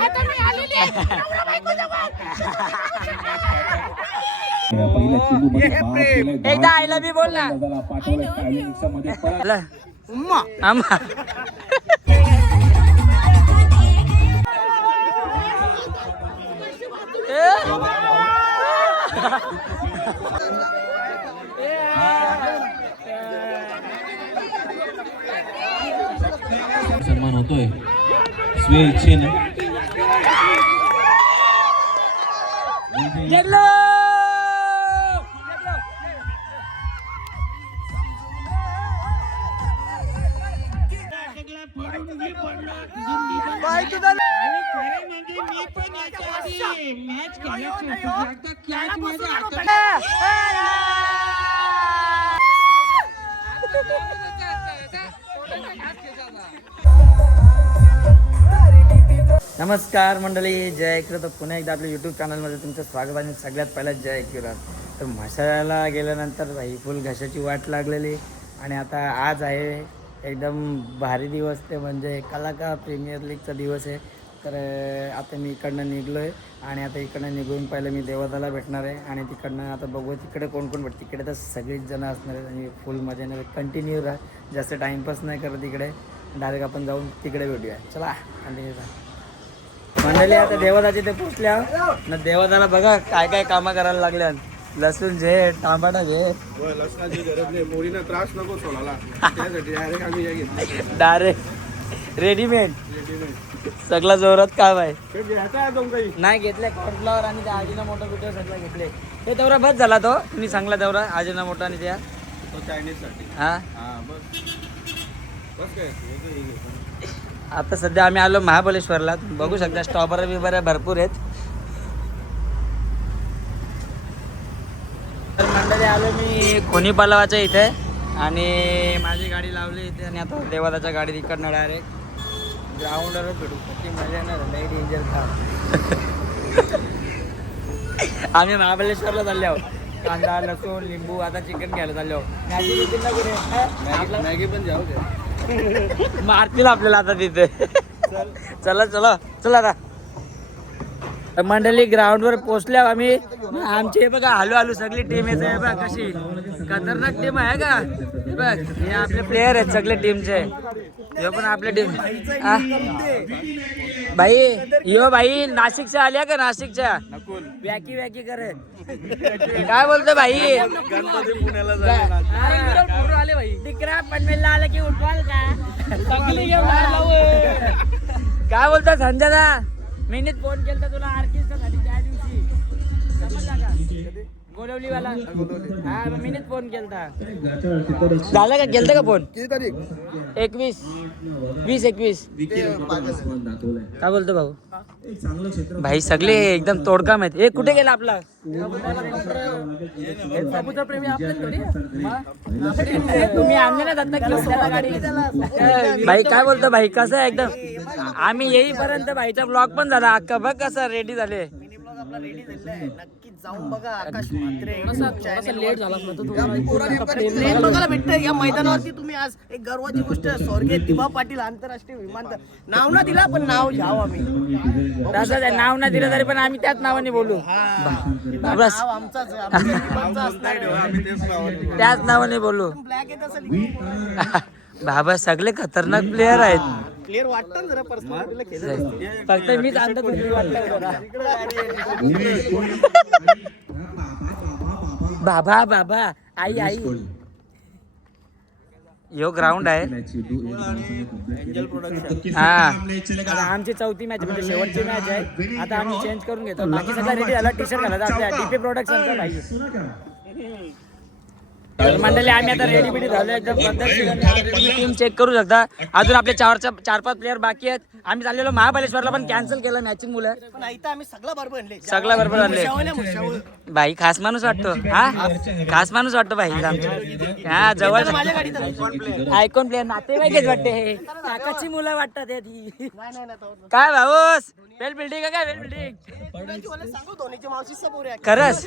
आता मी आलेली आहे. नवरा बायकोचा वाद. एकदा आईला बी बोल ना. आम्हा सन्मान होतोय स्वे इच्छेने. नमस्कार मंडळी, जय किरण. तर पुन्हा एकदा आपल्या यूट्यूब चॅनलमध्ये तुमचं स्वागत आहे. सगळ्यात पहिला जय किरण. तर म्हशाला गेल्यानंतर भाई फुल घशाची वाट लागलेली आणि आता आज आहे एकदम भारी दिवस, ते म्हणजे कलाकार प्रीमियर लीगचा दिवस आहे. तर आता मी इकडनं निघलो आहे आणि आता इकडनं निघून पहिलं मी देवदाला भेटणार आहे आणि तिकडनं आता बघू तिकडे कोण कोण भेटते. तिकडे तर सगळीच जणं असणार आहेत आणि फुल मजेने कंटिन्यू राहा. जास्त टाईमपास नाही करत इकडे, डायरेक्ट आपण जाऊन तिकडे भेटूया. चला कंटिन्यू राहा मंडळी. आता देवदाची ते पोचल्या ना. देवदाला बघा काय काय कामं करायला लागल्या. लसूण घे, टमाटा घे. लसणाची गरज नाही, पोरीनं त्रास नको सोडायला. त्यासाठी डायरेक्ट आम्ही हे घेतलं, डायरेक्ट रेडीमेड सगळं जोरात काम आहे. नाही घेतले कॉर्नफ्लॉवर आणि त्या आजीना मोठा कुठे सगळं घेतले. ते तेवढा बस झाला तो तुम्ही सांगला तेवढा आजीना मोठा आणि त्या चायनीजसाठी. हा बस बस काय आता सध्या आम्ही आलो महाबळेश्वरला. बघू शकता स्ट्रॉबेरी बिबऱ्या भरपूर आहेत. तर मंडळी आलो मी खोनी पलावाच्या इथे आणि माझी गाडी लावली इथे आणि आता देवादाच्या गाडी इकडनं डायरेक्ट ग्राउंडवरच भेटू. किती मजा येणार, लई डेंजर का. आम्ही महाबळेश्वरला चालले आहोत. कांदा, लसूण, लिंबू, आता चिकन घ्यायला चाललो आहोत. मॅगी पण जाऊ दे, मारतील आपल्याला आता तिथे. चला चला चला आता. तर मंडळी ग्राउंडवर पोहोचल्या आम्ही. आमची हे बघा हलू हलू सगळी टीम येते. हे बघ कशी खतरनाक टीम आहे का. हे बघ हे आपले प्लेयर आहेत सगळे टीमचे. हे पण आपले टीम. भाई यो भाई नाशिकच्या आल्या का, नाशिकच्या वॅकी वॅकी करे. काय बोलतो भाई. गणपती पुण्याला तिकडा पनवेलला आलं की उठवाल का. काय बोलतो संजयदा. मीनीच फोन केलता तुला ऑर्केस्ट्रा साठी त्या दिवशी, समजला का. गोडवलीवाला हा मीनीच फोन केलता. झालं का, केलता का फोन. किती तारीख. 21 20-21. काय बोलतो भाऊ. भाई सगळे एकदम तोडकाम आहेत. एक कुठे गेला आपला तुम्ही आणले ना दत्ता गाडी. भाई काय बोलतो भाई, कसं आहे एकदम. आम्ही येईपर्यंत भाईचा ब्लॉग पण झाला अख्खा. बघ कसं रेडी झाले. नक्कीच जाऊन बघा. आकाश म्हात्रे लेट झाला बघायला भेटतं या मैदानावरती. तुम्ही आज एक गर्वाची गोष्ट, स्वर्गीय दिबा पाटील आंतरराष्ट्रीय विमानतळ. नाव ना दिला पण नाव घ्याव आम्ही. तसं नाव नाही दिलं तरी पण आम्ही त्याच नावाने बोलू. बस नाव आमचाच आहे, आमच्या दिबांचं असणार आहे. त्याच नावाने बोलू. ब्लॅक येत असेल बाबा सगळे खतरनाक प्लेयर आहेत. क्लिअर वाटतं ना जरा पर्सनल खेळ. फक्त मीच अंदाज बाबा बाबा आई आई. यो ग्राउंड आहे. हा आमची 4थी मॅच म्हणजे शेवटची मॅच आहे. आता आम्ही चेंज करून घेतो. बाकी सगळं रेडी झाला. टी शर्ट घालायचा आपल्या डीपी प्रोडक्शनचा भाई. तर मंडळी आम्ही आता रेडी बिडी झालो एकदम पद्धतशीर. टीम चेक करू शकता. अजून आपले 4-5 प्लेयर बाकी आहेत. आम्ही चाललेलो महाबळेश्वरला पण कॅन्सल केलं मॅचिंग मुलं. पण इथं आम्ही सगळं बरोबर आणले. सगळं बरोबर आणले. भाई खास माणूस वाटतो. हा खास माणूस वाटतो भाई आमच्या. हा जवळ माझ्या गाडीत आयकॉन प्लेयर नातेवाईकच वाटते. हे काकाची मुलं वाटतात हे ती. नाही काय भाऊस वेल बिल्डिंग काय वेल बिल्डिंग सांगू धोनीची मावशी समोर आहे. खरंच.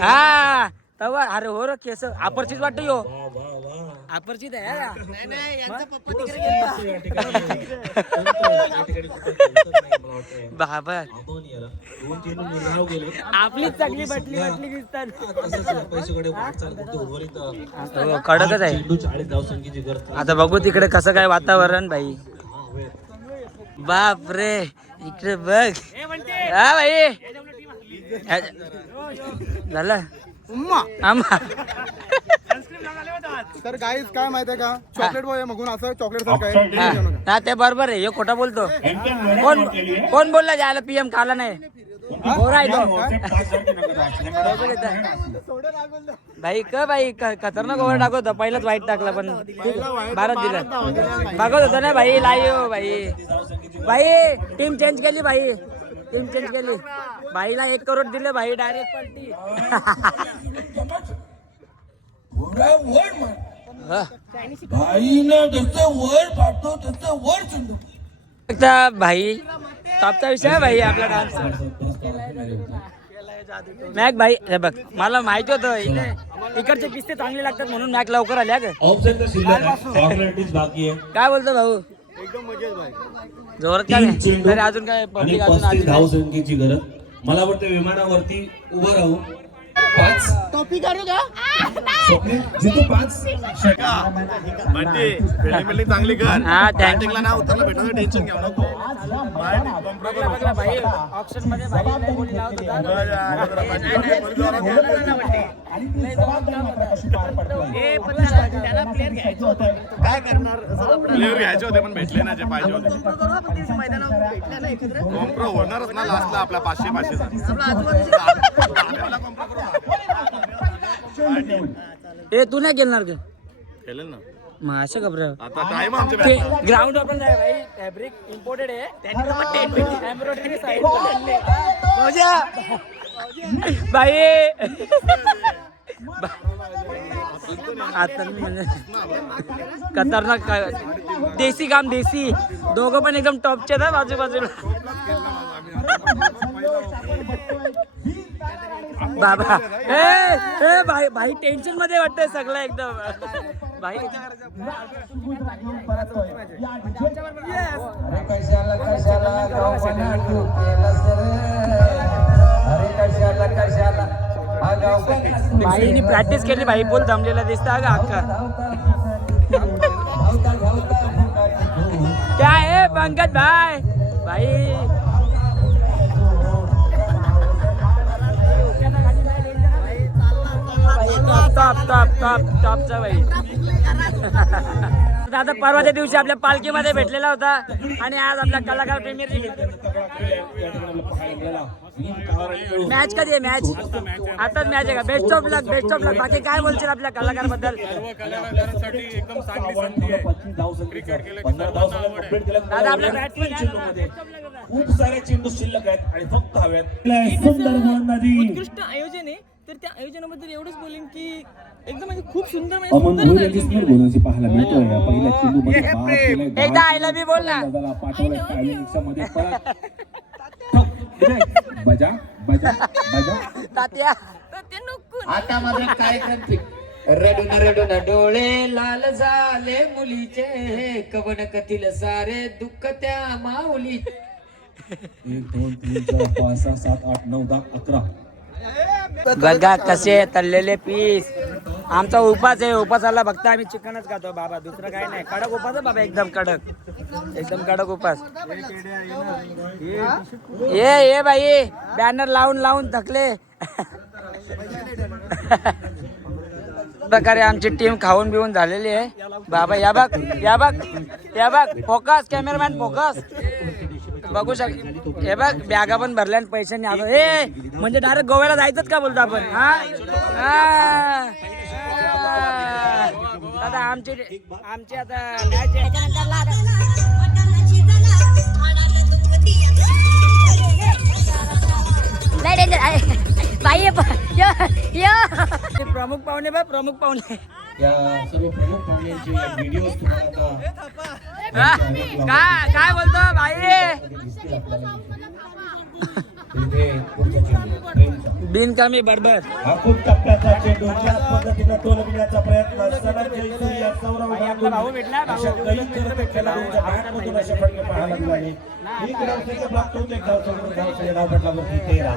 हा तवा अरे हो र केस अपरिचित वाटतो यो. अपरिचित आहे यार. नाही यांचा पप्पा तिकडे गेला. बाबा दोन चेंडू निर्धाव गेले आपलीच चांगली बटली दिसतात पैशाकडे वाटचाल फक्त उर्वरित कडकच आहे चेंडू 40 धावसंख्येची गरज. आता बघू तिकडे कसं काय वातावरण भाई. बाप रे इकडे बघ. हा भाई झालं आम्हा तर गाईज काय माहितीये का चॉकलेट बॉय मागून असं चॉकलेट सारखं आहे. हा ते बरोबर आहे. खोटा बोलतो. कोण बोलला जायला पीएम खाला नाही बोरा आहे तो. भाई भाई खतरनाक ओव्हर टाकतो. पहिलाच वाईट टाकला पण भारत दिला बघत होता ना भाई. लाईव्ह भाई टीम चेंज केली भाई. टीम चेंज केली भाईला 1 करोड दिले भाई डायरेक्ट पलटी. भाई टॉपचा विषय आहे भाई आपला डान्स. मॅक भाई हे बघ मला माहिती होतं इकडचे किस्से चांगले लागतात म्हणून मॅक लवकर आल्या ग. ऑफसाईडचा शिल्लक आहे. फॉर्मॅलिटीज बाकी आहे. काय बोलतो भाऊ एकदम मजेत भाई. जोरात काय नाही. तरी अजून काय आणि पब्लिक अजून 35 आली नाही. धावसंख्येची गरज. मला वाटतं विमानावरती उभं राहू 5 टॉपी करू का स्वप्नील जितू 5 चांगली कर हा थँक ना उतरला भेटलं टेन्शन घेऊ नको. भाई ऑप्शन मध्ये भाई लय कोणी लावत त्याला प्लेअर घ्यायचं होतं काय करणार प्लेअर घ्यायचे होते पण भेटले ना जे पाहिजे होते. करू आपण दिवशी मैदानावर भेटल्या नाही एकत्र कॉम्प्रो होणारच ना लास्टला आपला 500 आपला आजूबाजूच्या ए तू नाही खेळणार का केलं ना मग असं घबरा. आता टाइम आमच्या ग्राउंड ओपन आहे भाई. फॅब्रिक इम्पोर्टेड आहे. एम्ब्रॉयडरी साईड भाई आता म्हणजे खतरनाक देसी काम देसी. दोघं पण एकदम टॉपचे ना बाजूबाजूला. बाबा ए भाई भाई टेन्शन मध्ये वाटतंय सगळं एकदम भाई. भाईनी प्रॅक्टिस केली भाई. बोल जमलेला दिसता का अक्का क्या है पंकज भाई. भाई टॉपचा भाई. आता परवाच्या दिवशी आपल्या पालखीमध्ये भेटलेला होता आणि आज आपला कलाकार प्रीमियर लीग. मॅच कधी आहे मॅच आताच मॅच आहे का. Best of luck best of luck. बाकी काय बोलशील आपल्या कलाकार बद्दल. दादा आपल्या बॅट्समॅन खूप सारे चेंडू शिल्लक आहेत आणि फक्त हव्यात सुंदर गोलंदाजी. उत्कृष्ट आयोजन आहे. तर त्या आयोजनाबद्दल एवढंच बोलेन की एकदम म्हणजे खूप सुंदर म्हणजे पाहायला मिळतोय. पहिल्या चेंडू एकदा आयला बी बोल ना. बजा बजा बजा तात्या आता माझं काय करते रडून रडून डोळे लाल झाले मुलीचे कवन कथील सारे दुःख त्या माऊली. 1 2 3 4 5 6 7 8 9 10 11. बघा कसे तळलेले पीस. आमचा उपास आहे. उपासाला फक्त आम्ही चिकनच खातो बाबा. दुसरं काय नाही. कडक उपास आहे बाबा. एकदम कडक उपास. ये भाई बॅनर लावून थकले. प्रकारे आमची टीम खाऊन बिऊन झालेली आहे बाबा. या बघ फोकस कॅमेरामॅन फोकस. बघू हे बघ बॅगा पण भरल्या आणि पैसे नाही आलो. हे म्हणजे डायरेक्ट गोव्याला जायचंच का बोलतो आपण. आता आमची आता मॅच प्रमुख पाहुणे प्रमुख पाहुणे. या सर्व प्रमुख पाहुण्यांचे व्हिडिओ तुम्हाला काय बोलतो भाई. दिसतील आपल्याला. इथे पुढचा चेंडू बिनकामी बडबड. हा खूप टप्प्याचा चेंडू ज्याच पद्धतीनं टोलविण्याचा प्रयत्न सलग जयसूर्य सौरव गांगुली अशा काही खेळाडूंच्या बॅटमधून असे फटके पाहायला मिळाले. एक धावसंख्या प्राप्त होते, एक धावसंख्या धावसंख्या धावपटलावरती 13.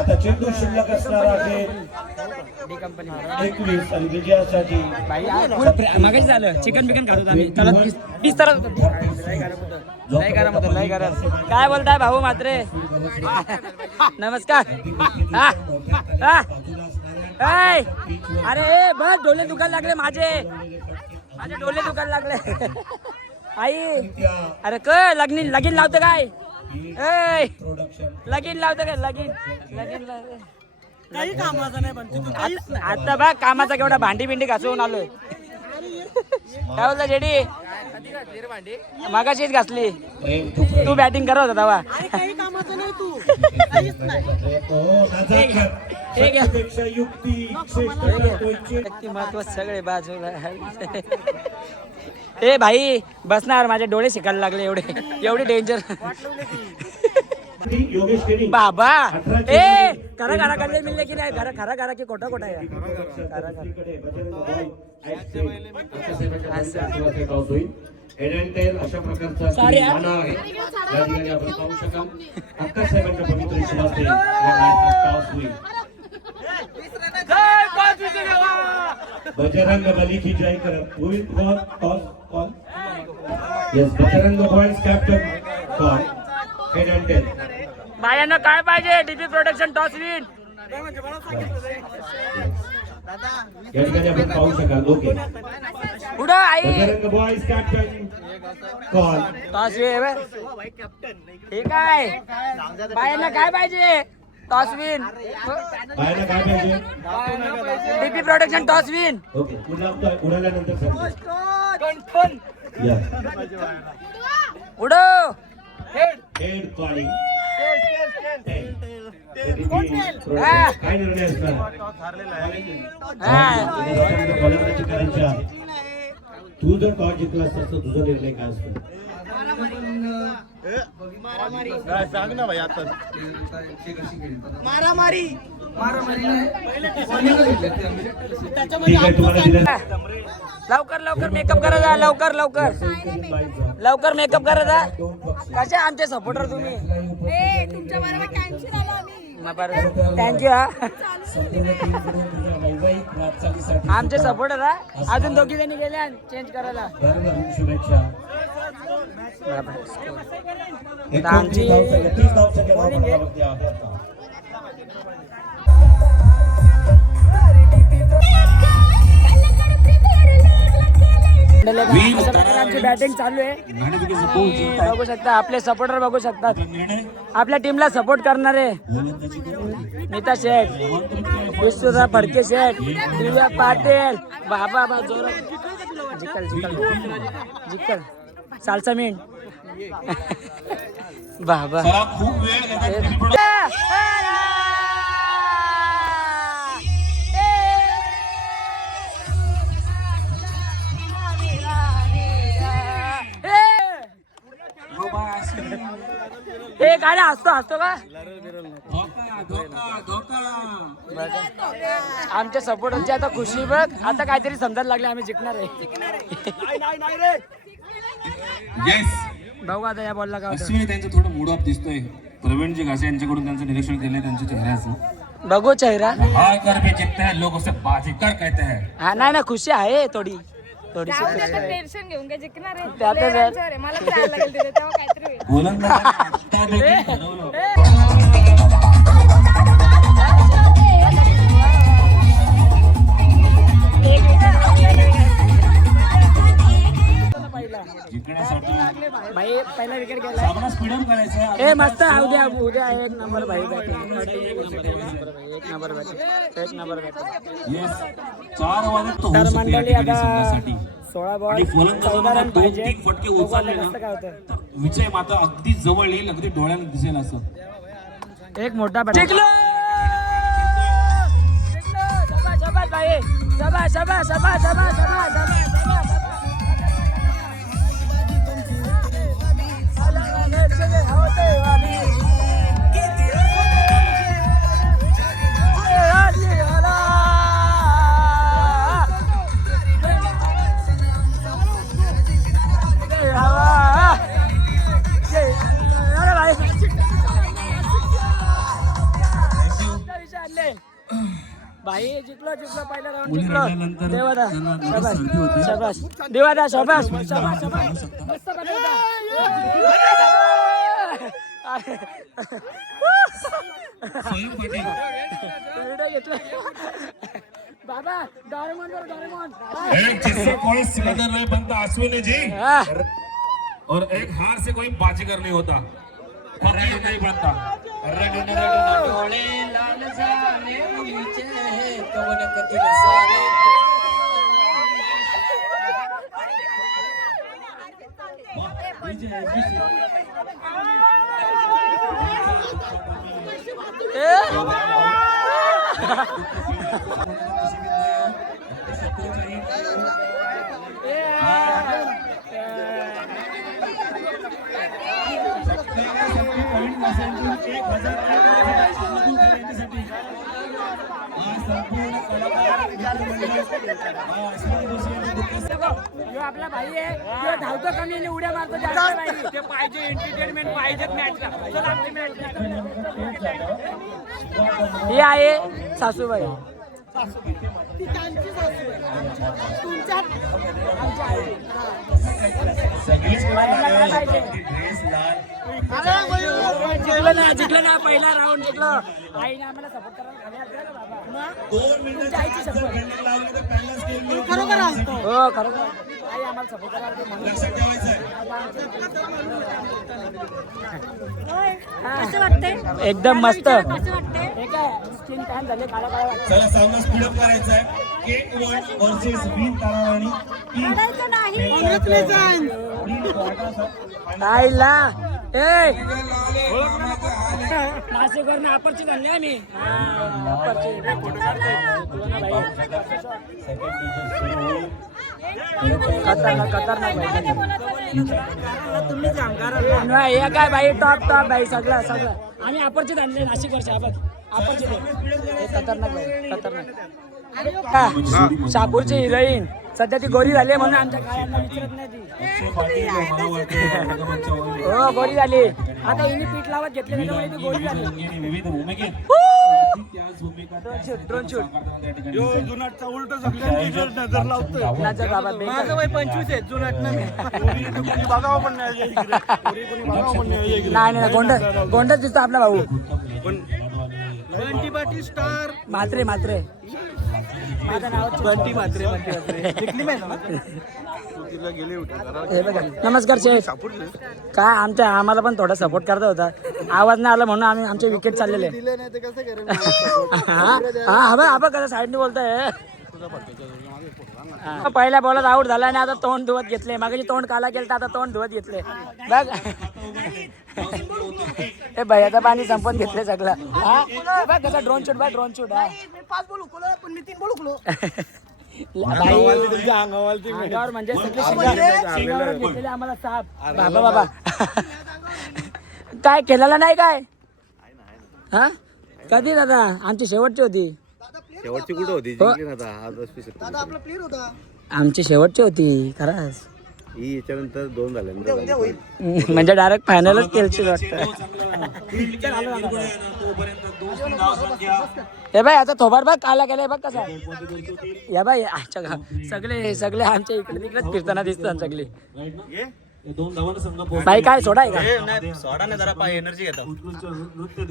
आता चेंडू शिल्लक असणार आहे 21 आणि विजयासाठी मागाशी झालं चिकन बिकन खातो आम्ही. चला 20 तर लय गरम होतं, लय गरम. काय बोलताय भाऊ मात्रे? नमस्कार. अरे बस डोले दुखायला लागले माझे डोले दुखायला लागले. आई अरे काय लगीन लावतं काय? लगीन लावतं काय? लगीन काही कामाचं नाही पण तू काहीच नाही. आता बघ कामाचा केवढा भांडी बिंडी घासवून आलोय. काय बोलता जेडी? मागाशीच घासली. तू बॅटिंग करत होता तेव्हा. अरे काही कामाचं नाही तू काहीच नाही. महत्व सगळे बाजूला. ए भाई बसणार, माझे डोळे शिकायला लागले एवढे डेंजर. बाबा ए खरा खरा करले मिळले की नाही? खरा खरा की खोटा खोटा आहे? अशा प्रकारचा माना आहे. या ठिकाणी आपण पाहू शकाल अक्कासाहेबांच्या पवित्र विश्वासाने या मॅचचा टॉस होईल. बजरंग बली की जय करत होईल. Call yes Bajrang boys captain call head and tail. बायांना काय पाहिजे? DP production toss win. या ठिकाणी आपण पाहू शकाल. ओके पुढं आई Bajrang boys captain call toss win. ठीक आहे. बायांना काय पाहिजे? Toss win. बायला काय पाहिजे? DP production toss win. Okay उडाल्यानंतर सांगतो. या उडो हेड कॉलिंग काय निर्णय असणार? तू जर टॉस जिंकला असतास तर तुझा निर्णय काय असतो? सांग ना भाई आता. मारामारी ठीक आहे तुम्हाला दिलं. लवकर मेकअप करा जा. लवकर मेकअप करा जा. कसे आमचे सपोर्टर तुम्ही? तुमच्या बरोबर टाइमशीर आलो आम्ही. थँक्यू हा. आमचे सपोर्टर हा. अजून दोघी जणी गेल्या चेंज करायला. शुभेच्छा. आमची आमची बॅटिंग चालू आहे. बघू शकता आपले सपोर्टर बघू शकतात. आपल्या टीमला सपोर्ट करणारे नीता शेठ, विश्वनाथ फडके शेठ, दिव्या पाटील, बाबा जोरात जिकल सालसा मीन बाबा. खूप वेळ हे काय हसतो का? आमच्या सपोर्टरची आता खुशी बघ. आता काहीतरी समजायला लागले आम्ही जिंकणार आहे. बघू आता या बॉलला काय होतं. अश्विनी त्यांचं थोडं मूड ऑफ दिसतोय. प्रवीणजी घासे यांच्याकडून त्यांचं निरीक्षण केलंय त्यांच्या चेहऱ्याचं. बघू चेहरा. हार कर भी जितते हैं लोग उसे बाजीगर कहते हैं. हा नाही ना खुशी आहे थोडीशी खुशी आहे. टेन्शन घेऊन काय जिंकणार आहे? त्यात जर- प्लेयरांच्यावर आहे. मला खेळायला लागेल तिथे तेव्हा काहीतरी होईल. गोलंदाजांनी आता देखील ठरवलं. जिंकण्यासाठी भाई पहिला विकेट गेला. सामना स्पीडअप करायचा. ए मस्त उद्या एक नंबर भाई बॅटिंग. एक नंबर बॅटिंग. येस 4 वाजत तो तर होऊ शकते या मंडळी ठिकाणी आता संघासाठी. 16 बॉल आणि 14 फलंदाजांना रन 2-3 पाहिजे. फटके बघू उचलले आता ना कसं काय होतं. तर विजय मात्र अगदी जवळ येईल, अगदी डोळ्याला दिसेल असं. एक मोठा जिंकलो शाबास भाई. शाबास. भाई जिंकलो पहिला राऊंड जिंकलो. देवादा शाबास शाबास देवादा शाबास शाबास शाबास मस्त बनवता. व्हिडिओ घेतला बाबा. डोरेमॉन एक जिससे कोई सिकंदर नहीं बनता अश्विनी जी, और एक हार से कोई बाजीगर नहीं होता, फकीर नहीं बनता. रडून रडून डोळे लाल झाले मुलीचे कवन कतील सारे. आपला भाई आहे धावतो कमी आणि उड्या मारतो जास्त भाई. ते पाहिजे एंटरटेनमेंट पाहिजे मॅचला. चला आपली मॅच ही आहे सासूबाई. जिंकलं ना पहिला राऊंड जिंकलं. आईने आम्हाला सपोर्ट करायला खाली आलं ना बाबा. तुमच्या आईची सपोर्ट. हो खरोखर आई आम्हाला सपोर्ट करायला कसं वाटतंय? एकदम मस्त. कसं वाटतंय? हे काय स्किन काय झाले काळा काळा वाटतं. चला सामना स्पीड अप करायचा आहे. केक वन वर्सेस वीर ताराराणी. रडायचं नाही. आईला ए नाशिकवरून अपर्ची झाली आम्ही. खतरनाक नाही हे काय बाई टॉप टॉप बाई सगळं सगळं आम्ही अपर्ची आणले नाशिकवरचे. अपर्ची खतरनाक बाई खतरनाक. शापूरची हिरोईन सध्या ती गोरी झाली म्हणून आमच्या गायांना विचारत नाही ती. हो गोरी झाली. आता हिने पीठ लावत घेतले त्याच्यामुळे ती गोरी झाली. ड्रोन शूट नजर बाबा माझं वय 25 आहे. जुनाट नाही बघावं पण नाही नाही गोंडच दिसतो आपला भाऊ. बंटी पाटील स्टार मात्रे माझं नाव बंटी मात्रे हे बघा. नमस्कार शेफ. काय आम्हाला पण थोडा सपोर्ट करता होता. आवाज नाही आला म्हणून आम्ही आमचे विकेट चाललेले. दिले नाही ते कसं करेल? हा कसं साईडने बोलतोय. पहिल्या बॉलात आऊट झाला आणि आता तोंड धुवत घेतले. मागाची तोंड काला केलं तर आता तोंड धुवत घेतले. बघ हे भैयाचं पाणी संपवून घेतले सगळं. बघ कसा ड्रोन शूट हा. 5 बॉल उकलो पण मी 3 बॉल उकलो. अंगावर म्हणजे शिंगावर घेतलेले आम्हाला साप. बाबा काय केलेला नाही काय हा कधी दादा आमची शेवटची होती. शेवटची कुठं होती जिंकली ना आता. दादा आपला प्लेअर होता. आमची शेवटची होती खरंच. ही याच्यानंतर 2 झाले म्हणजे डायरेक्ट फायनलच केलची वाटतं. हे बाय आता थोबाड बघ काला गेलाय बघ कसा. या बाय सगळे आमच्या इकडे तिकडेच फिरताना दिसतात सगळे. बाई काय सोडा का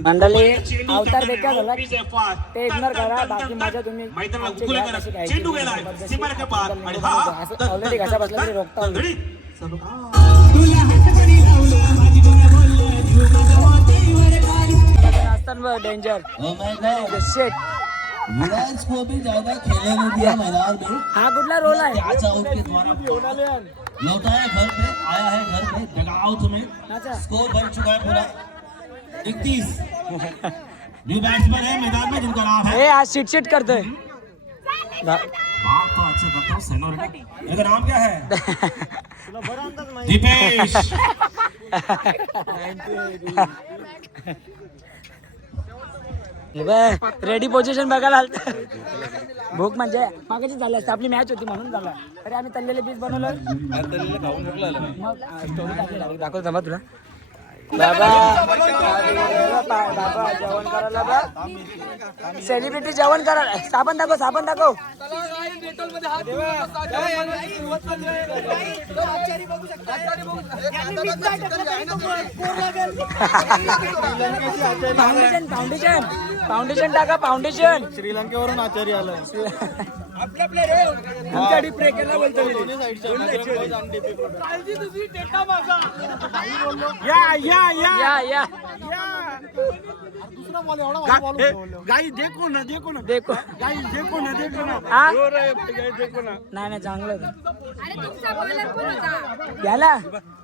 मंडळी अवतार बेकार झाला ते इग्नोर करा. बाकी माझ्या तुम्ही ऑलरेडी घसा बसला तरी रोखता डेंजर शेट. हा कुठला रोल आहे? लौटा है घर पे, आया है घर पे, जगह आउट में स्कोर बन चुका है पूरा 31. न्यू बैट्समैन है मैदान में जिनका नाम है आज शिट करतोय. बात तो अच्छे करते हो सेनोरिटी. इनका नाम क्या है? दीपेश. रेडी पोझिशन बघायला आलत. भूक म्हणजे मागाची झाली असते. आपली मॅच होती म्हणून झाला. अरे आम्ही तळलेले पीस बनवलं. मग दाखवतो थांबा तुला. बाबा बाबा जेवण करायला बघ. सेलिब्रिटी जेवण करायला. साबण दाखव, साबण दाखव. फाउंडेशन फाउंडेशन फाउंडेशन टाका, फाउंडेशन. श्रीलंकेवरून आचार्य आलं. प्रे केला बोलतो या दुसरा बॉल एवढा भारी ball होता. गाई देखो ना देखो ना देखो. गाई देखो ना देखो ना हा? गाई देखो ना. नाही चांगलं होतं. अरे तुमचा बॉलर पण होता. याला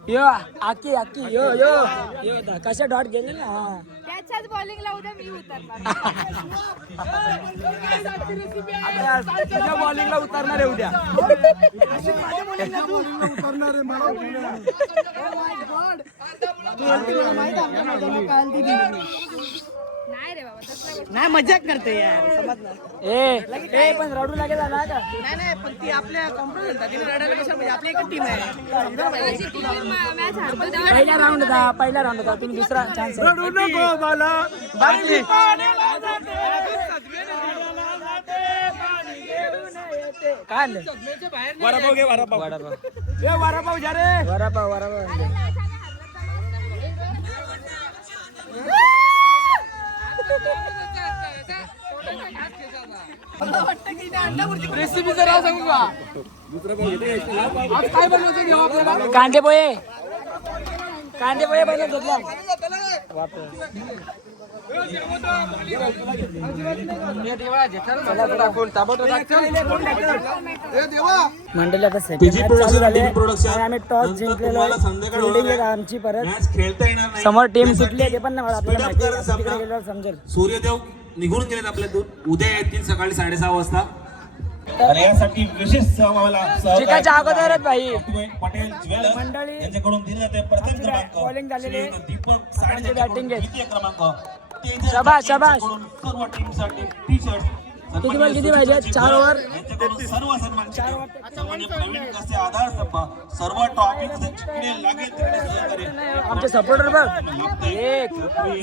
यो आकी आकी यो यो यो होता. कशा डॉट गेले ना. हा. त्याच्याच बॉलिंगला उद्या मी उतरणार. आता तुझ्या बॉलिंगला उतरणार आहे उद्या. उतरणार आहे मला. नाही रे बाबा तसला गोष्ट. नाही मजाक करते यार समजलं. ए पण रडू लागेल ना का. नाही पण ती आपल्या कॉम्प्युटर तिने रडायला कशा म्हणजे आपली एकच टीम आहे. माझी team मॅच हारतो तेव्हा पहिला राऊंड होता तुम्ही दुसरा चान्स. रडू नको मला बाकी काय आणलं? वडापाव घे वडापाव. वडापाव जा रे. वरापाव रेसिपी जरा सांगू का? आज काय बनवायचं घेऊ आपल्याला? कांदे पोहे बनवत घेतला. मंडळी आता PG सेकंड Production, चालू झाले team production. आणि आम्ही टॉस नंतर जिंकलेलो तुम्हाला आहे. संध्याकाळी Fielding होणार आहे आहे. आमची परत. मॅच खेळता येणार नाही. समोर टीम त्यासाठी सुटली आहे ते पण नाही आपल्याला speed up माहिती आहे. करायचा तिकडे आपला. गेल्यावर समजेल. सूर्यदेव निघून गेलेत आपल्यातून. उद्या येतील सकाळी 6:30 वाजता. आणि यासाठी विशेष आम्हाला सहकार्य जिकायच्या अगोदरच भाई पटेल ज्वेलर्स मंडळी यांच्याकडून दिले जाते प्रथम क्रमांक. bowling झालेली आहे. श्री दीपक साडे आमची batting आहे. द्वितीय क्रमांक. तेजस शाबास, शाबास. यांच्याकडून सर्व टीमसाठी टी-शर्ट. किती बॉल किती पाहिजे? 4 ओव्हर. यांच्याकडून सर्व सन्मान सन्माननीय प्रवीण कसे आधारस्तंभ सर्व टॉपिक जिकडे लागेल तिकडे सहकार्य. आमचे सपोर्टर बघ. एक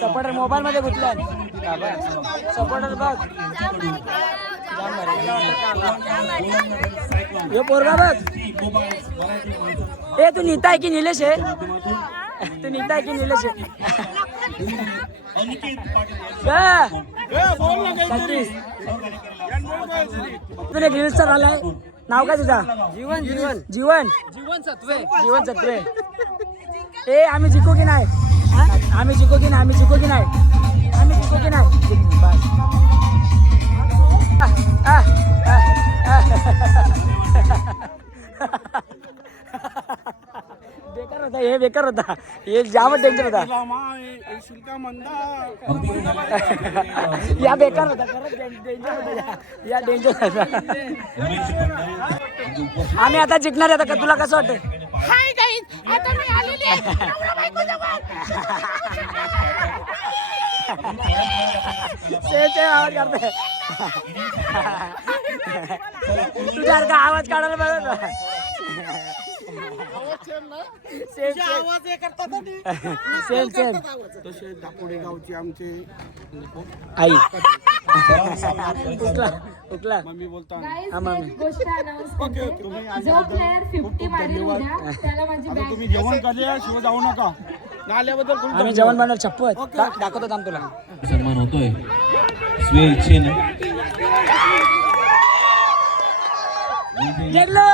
सपोर्टर मोबाईल मध्ये गुंतलाय. सपोर्टर बघ. यो पोरगा बघ. ए तू नीता की निलेश आहे? तू नीता की निलेश आहे? अनिकेत पाटील यांचे सतीश तुला रील्सचा झालाय. नाव काय तुझा? जीवन जीवन जीवन जीवन सत्वे. जीवन सत्वे. ए आम्ही जिंकू की नाही? आम्ही जिंकू की नाही? आम्ही जिंकू की नाही? आम्ही जिंकू की नाही? बस. बेकार होता हे, बेकार होता हे. जाम डेंजर होता या. बेकार होता खरंच डेंजर होता या. डेंजर होता. आम्ही आता जिंकणार आहे. आता तुला कसं वाटतं? हाय गाईज आता मी आलेली आहे नवरा बायकोचा ते आवाज काढतोय. तुझ्यासारखा आवाज काढायला बघा. आवाज हे करतात ना ते. सेम सेम तसे दापोडे गावचे आमचे आई उकला उकला मम्मी बोलता. हा मम्मी. गोष्ट अनाउन्स करते जो प्लेयर 50 मारेल उद्या त्याला माझी बॅग. तुम्ही जेवण करले शिवाय जाऊ नका. नाल्याबद्दल कोणी आम्ही जेवण बनवलं छप्पत दाखवतो थांब तुला. सन्मान होतोय स्वे इच्छेने. जिंकलो.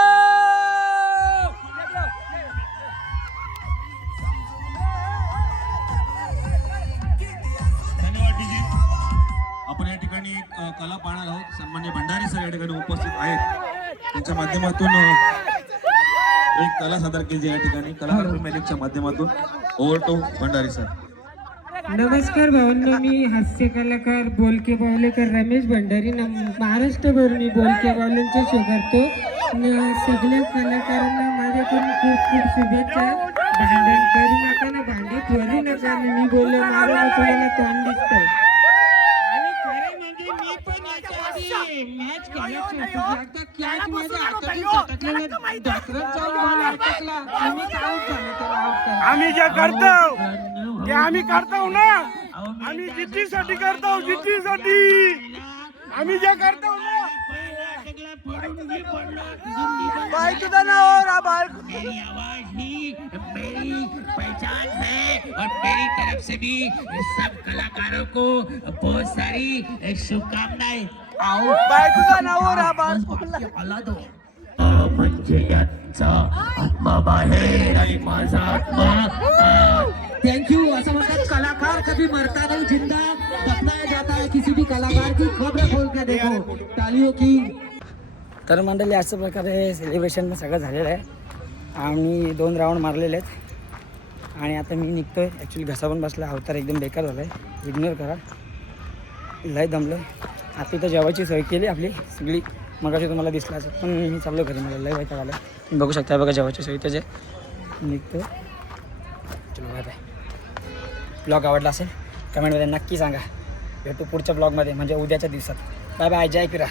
धन्यवाद डीजे. आपण या ठिकाणी एक कला पाहणार आहोत. सन्मान्य भंडारी सर या ठिकाणी उपस्थित आहेत. त्यांच्या माध्यमातून एक कला सादर केली या ठिकाणी कलाकार प्रीमियर लीगच्या माध्यमातून. Over to Bhandari sir. नमस्कार भावांनो, मी हास्य कलाकार बोलके बावलेकर रमेश भंडारी महाराष्ट्रभर मी बोलके बावल्यांचा शो करतो. सगळ्या कलाकारांना माझ्याकडून खूप खूप शुभेच्छा. भांडण करू नका ना, भांडे फोडू नका. मी बोलले माझं तुम्हाला तोंड दिसतंय. आणि खरं म्हणजे मी पण याच्या आधी मॅच खेळायची होती. एकदा कॅच माझ्या हातातून सटकलेला ढकलत जाऊन बॉल अटकला. आम्ही आऊट झालो त्याला आऊट करा. आम्ही जे करतो ते आम्ही करतो ना. आम्ही जिद्दीसाठी करतो, जिद्दीसाठी आम्ही जे करतो ना बाय तुझं नाव रा बाय मेरी आवाज ही मेरी पहचान है और मेरी तरफ से भी सब कलाकारों को बहुत सारी शुभकामनाएं. बाय तुझं नाव रा बाय म्हणजे यांचा आत्मा बाहेर आणि माझा आत्मा. थँक्यू. असं म्हणतात कलाकार कभी मरता नहीं, जिंदा दफनाया जाता है किसी भी कलाकार की खबर खोल के देखो. तालियों की. तर मंडळी अशा प्रकारे सेलिब्रेशन सगळं झालेलं आहे. आम्ही 2 राऊंड मारलेले आहेत आणि आता मी निघतोय. ॲक्च्युली घसा पण बसला, अवतार एकदम बेकार झाला आहे, इग्नोर करा. लय दमलो. आता इथं जेवायची सोय केली आपली सगळी, मगाशी तुम्हाला दिसला असेल, पण मी चाललो घरी, मला लय वैताग आला. तुम्ही बघू शकता बघा जेवायची सोय त्याचे. निघतो. चलो बाय बाय. ब्लॉग आवडला असेल कमेंटमध्ये नक्की सांगा. भेटू पुढच्या ब्लॉगमध्ये म्हणजे उद्याच्या दिवसात. Bye bye. जय किरा.